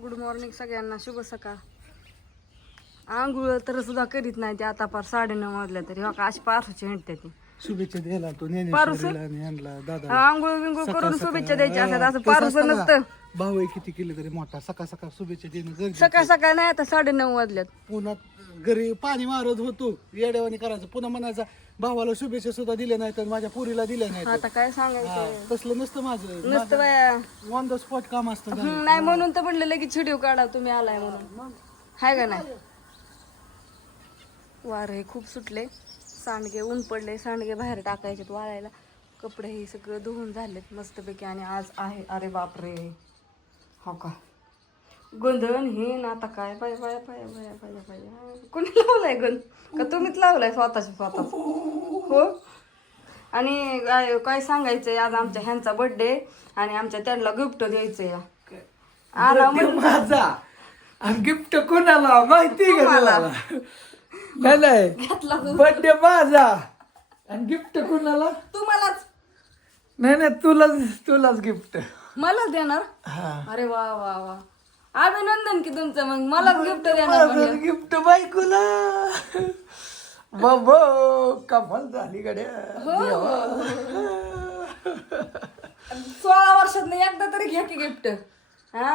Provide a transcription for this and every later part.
Good morning सगळ्यांना शुभ सकाळ. आंघोळ तर सुद्धा करीत नाही ते आता पार साडे नऊ वाजल्या तरी. हो का अशी पारसूची हिंडते ती. शुभेच्छा द्यायला तो पारुसं? यांना दादा आंघोळ बिंघोळ करून शुभेच्छा द्यायच्या असतात असं पारस नसतं. भाऊ आहे किती केले तरी मोठा. सकाळ सकाळ शुभेच्छा देणं गरजेचं सकाळ सकाळ नाही आता साडे नऊ वाजल्यात. पुन्हा घरी पाणी मारत होतो. येड्यावानी करायचं. पुन्हा म्हणायचा भावाला शुभेच्छा सुद्धा दिल्या नाहीत आणि माझ्या पुरीला दिल्या नाहीत. आता काय सांगायचं? तसलं नसतं माझं. नसतं बाया ऑन द स्पॉट काम असतं. हम्म, नाही म्हणून तर म्हणलं लगेच व्हिडिओ काढा तुम्ही आलाय म्हणून. हाय का नाही? वार हे खूप सुटले. सांडगे ऊन पडले. सांडगे बाहेर टाकायचे वाळायला. कपडे हे सगळं धुवून झालेत मस्तपैकी आणि आज आहे. अरे बापरे. हो का? गोंधन हे ना आता काय पाय पाय पाय पाय पाय पाय कोणी लावलाय गंध का तुम्हीच लावलाय स्वतःच्या स्वतःच हो? आणि काय काय सांगायचंय? आज आमच्या ह्यांचा बर्थडे आणि आमच्या त्यांना गिफ्ट द्यायचंय. आला माझा. आणि गिफ्ट कोणाला? माहिती नाही नाही. बर्थडे माझा. आणि गिफ्ट कोणाला? तुम्हालाच. नाही नाही तुलाच तुलाच गिफ्ट मला देणार? हा. अरे वा वा वा. अभिनंदन की तुमचं मग. मलाच गिफ्ट देणार म्हणलं. गिफ्ट बायकोला. बाबो कमाल झाली गड्या. सोळा वर्षात एकदा तरी घ्या की गिफ्ट हा?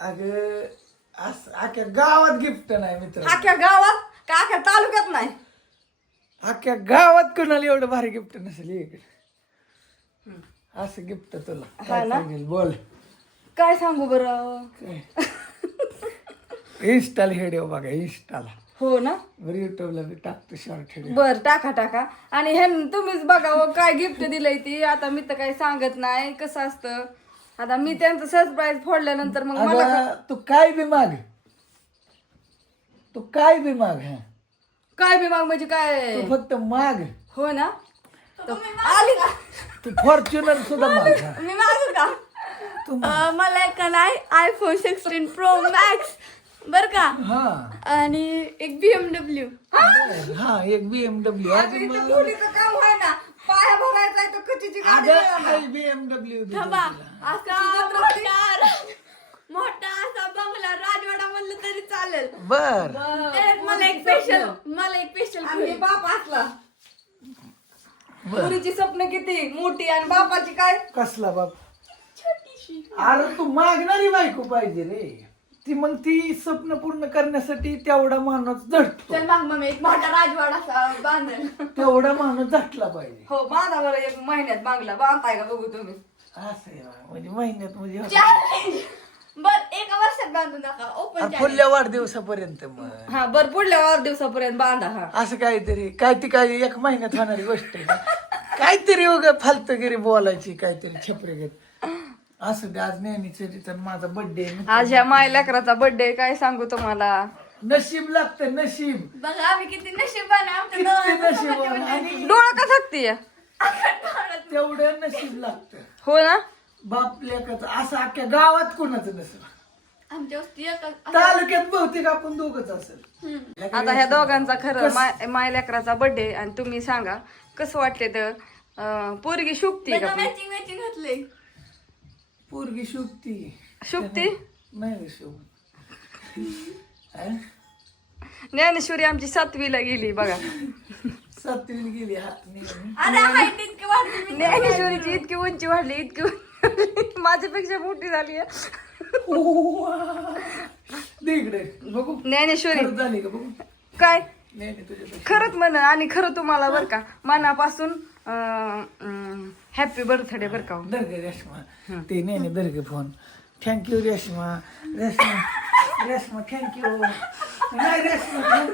अग असं अख्ख्या गावात गिफ्ट नाही मित्र. अख्ख्या गावात? का अख्ख्या तालुक्यात नाही? अख्ख्या गावात कोणाला एवढं भारी गिफ्ट नसेल? इकडे असं गिफ्ट तुला. हा काय ना? सांगेल? बोल. काय सांगू बरं? इन्स्टाला हेडिओ बघा इन्स्टाला हो ना? बरं युट्यूबला बी टाकतो शॉर्ट हेडिओ बर टाका टाका. आणि हे तुम्हीच बघावं काय गिफ्ट दिलंय ती. आता मी तर काही सांगत नाही कसं असतं. आता मी त्यांचं सरप्राईज फोडल्यानंतर मग मला अगं तू काय बी माग. तू काय बी माग हा. काय बी माग म्हणजे काय? तू फक्त माग. हो ना? तो- आली का? तू फॉर्च्युनर सुद्धा माग. मी मागू का? अं, मला एक नाही आयफोन सिक्स्टीन प्रो मॅक्स बर का? हा. आणि एक बीएमडब्ल्यू हा एक बीएमडब्ल्यू इथं थोडीचं काम आहे ना. पाया भरायचा आहे तर कचीची गाडी अगं बीएमडब्ल्यू थांबा. असा मोठा मोठा असा बंगला राजवाडा म्हणलं तरी चालेल. बर. त्यात मला एक स्पेशल मला एक स्पेशल आणि बाप असला. पुरीची स्वप्न किती? मोठी आणि बापाची काय? कसला बाप? अरे तू मागणारी बायको पाहिजे रे. ती मग ती स्वप्न पूर्ण करण्यासाठी तेवढा माणूस झटतो. चल मग मग एक मोठा राजवाडा असा बांधेल. तेवढा माणूस झटला पाहिजे. हो बांधा बरं एक महिन्यात मागला बांधताय का बघू तुम्ही? असं आहे बा. म्हणजे महिन्यात म्हणजे चॅलेंज बर एका वर्षात बांधू नका. ओपन अरे पुढल्या वाढदिवसापर्यंत मग. हा बर पुढल्या वाढ दिवसापर्यंत बांधा हा. असं काहीतरी काय ती काय एक महिन्यात होणारी गोष्ट आहे का? काहीतरी उगा फालतूगिरी बोलायची काहीतरी छपरे घेत. असं दे आज नेहमीच तर माझा बर्थडे आज ह्या माय लेकराचा बर्थडे काय सांगू तुम्हाला? नशीब लागतं नशीब. बघा आम्ही किती नशीबाने आमच्या किती दोघांचं नशीब आणि डोळा का थकतीये? तेवढं नशीब लागतं. हो ना? बाप लेकाचं असं अख्ख्या गावात कोणाचं नसेल. आमच्या वस्ती एक तालुक्यात बहुतेक आपण दोघच असेल. आता ह्या दोघांचा खरं माय माय लेकराचा बर्थडे आणि तुम्ही सांगा कसं वाटते तर अं, पोरगी शुभती का पण? मॅचिंग मॅचिंग घातले पोरगी शुभती शुभती नाही शुभ? ज्ञानेश्वरी आमची सातवीला गेली बघा. सातवीला गेली हात नेहमी अरे हाईट इतकी वाढली मी. ज्ञानेश्वरीची इतकी उंची वाढली इतकी उंची. माझ्यापेक्षा मोठी झाली इकडे. बघू. ज्ञानेश्वरी. झाली का बघू? काय? खरंच म्हण आणि खरं तुम्हाला बरं का मनापासून हॅपी बर्थडे बरं का हो. दर्गे रेश्मा. ते नाही Darge phone thank you Reshma. Reshma. Reshma thank you नाही रेश्मा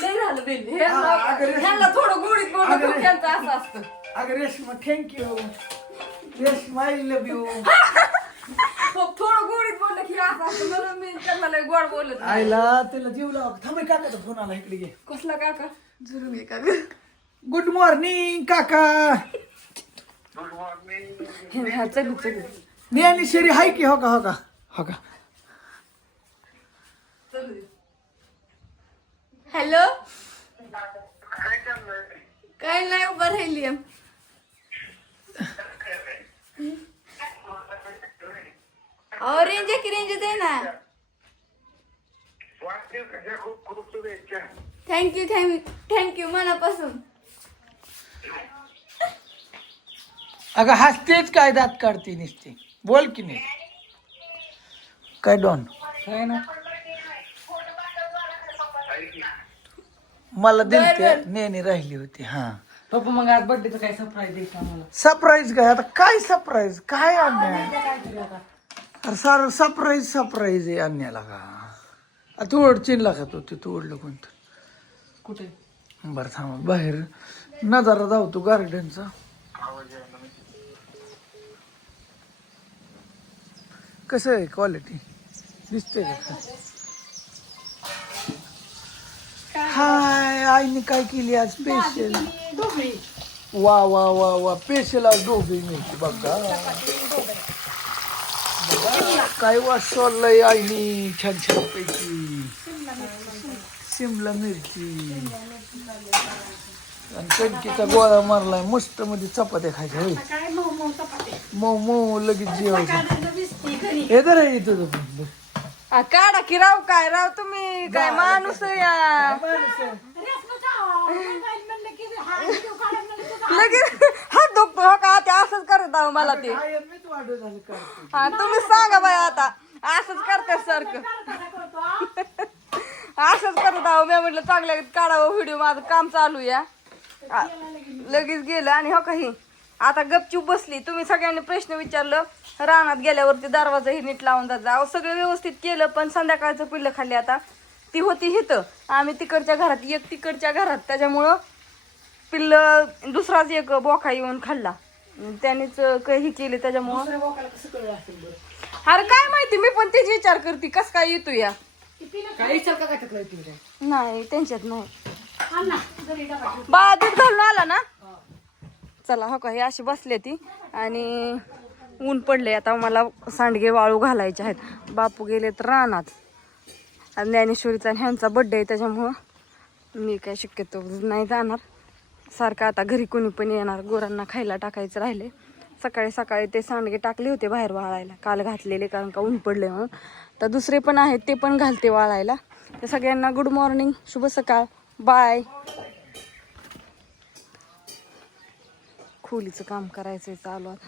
लय झालं बिल. ह्यांना अगं रे- ह्यांना थोडं गोडीत बोललं अगं तर रे- त्यांचं असं असतं. अगं Reshma thank you Reshma I love you हो, थोडं गोडीत बोललं की असं असतं म्हणून मी त्यांना लय गोड बोलत नाही. आईला तिला जीव लाव. थांबे काकाचा फोन आला इकडे घे. कसला काका? जुळून घे का गुड मॉर्निंग काका. हे हा, चल चल. ज्ञानेश्वरी हाय की हो का हो का? हो का? चल. हॅलो? काय नाही उभं राहिली अहो रेंज की रेंज आहे ना. थँक्यू थँक्यू थँक्यू मनापासून. अगं हसतेच काय दात काढते नुसते. बोल की नाही. काय डॉन मला दिलते. नेहमी राहिली होती हा. पप्पा मग आज बर्थडेचं काय सरप्राईज द्यायचं आम्हाला सरप्राईज काय? आता काय सरप्राईज काय अन्याय? अरे सारं सरप्राईज सरप्राईज आहे अन्याला का? तू ओढ चिनला का तू ते तू ओढलं कोणतं? कुठे? बरं थांब बाहेर. नजारा धावतो गार्डनचा कसं आहे क्वालिटी दिसते का हाय आईने काय केली आज स्पेशल वा वा वा वा. स्पेशल आज डोबी मिळते बघा. बघा, काय वास सोडलाय आईने छान छान पैकी. शिमला मिरची आणि कणकीचा गोळा मारलाय मस्त मध्ये चपात्या खायच्या होय. मऊ मऊ लगेच जेवायचं. हे तर आहे इथं तो. आ, काढा की राव काय राव तुम्ही? काय माणूस आहे या? लगेच हात दुखतो हो का? ते असंच करत आहो मला ते. हा तुम्ही सांगा बाय आता. असंच करते सारखं. असंच करत आहो. मी म्हटलं चांगल्या काढावं व्हिडिओ माझं काम चालू या आ, लगेच गेलं आणि हो काही आता गपचूप बसली. तुम्ही सगळ्यांनी प्रश्न विचारलं. रानात गेल्यावरती दरवाजाही नीट लावून जात अहो सगळं व्यवस्थित केलं पण संध्याकाळचं पिल्लं खाल्ली आता. ती होती हिथं आम्ही तिकडच्या घरात एक तिकडच्या घरात. त्याच्यामुळं पिल्ल दुसराच एक बोखा येऊन खाल्ला. त्यानेच काही केले त्याच्यामुळं. अरे काय माहिती मी पण तेच विचार करते कस काय येतो या? नाही त्यांच्यात नाही. बा दूध घालून आला ना? चला हो का हे अशी बसले ती. आणि ऊन पडले आता मला सांडगे वाळू घालायचे आहेत. बापू गेले तर रानात. आज ज्ञानेश्वरीचा आणि ह्यांचा बड्डे आहे त्याच्यामुळं मी काय शक्यतो नाही जाणार. सारखं आता घरी कोणी पण येणार गोरांना खायला टाकायचं राहिले. सकाळी सकाळी ते सांडगे टाकले होते बाहेर वाळायला काल घातलेले कारण का ऊन पडले म्हणून. तर दुसरे पण आहेत ते पण घालते वाळायला. तर सगळ्यांना गुड मॉर्निंग शुभ सकाळ बाय खोलीचं काम करायचंय चालू आता.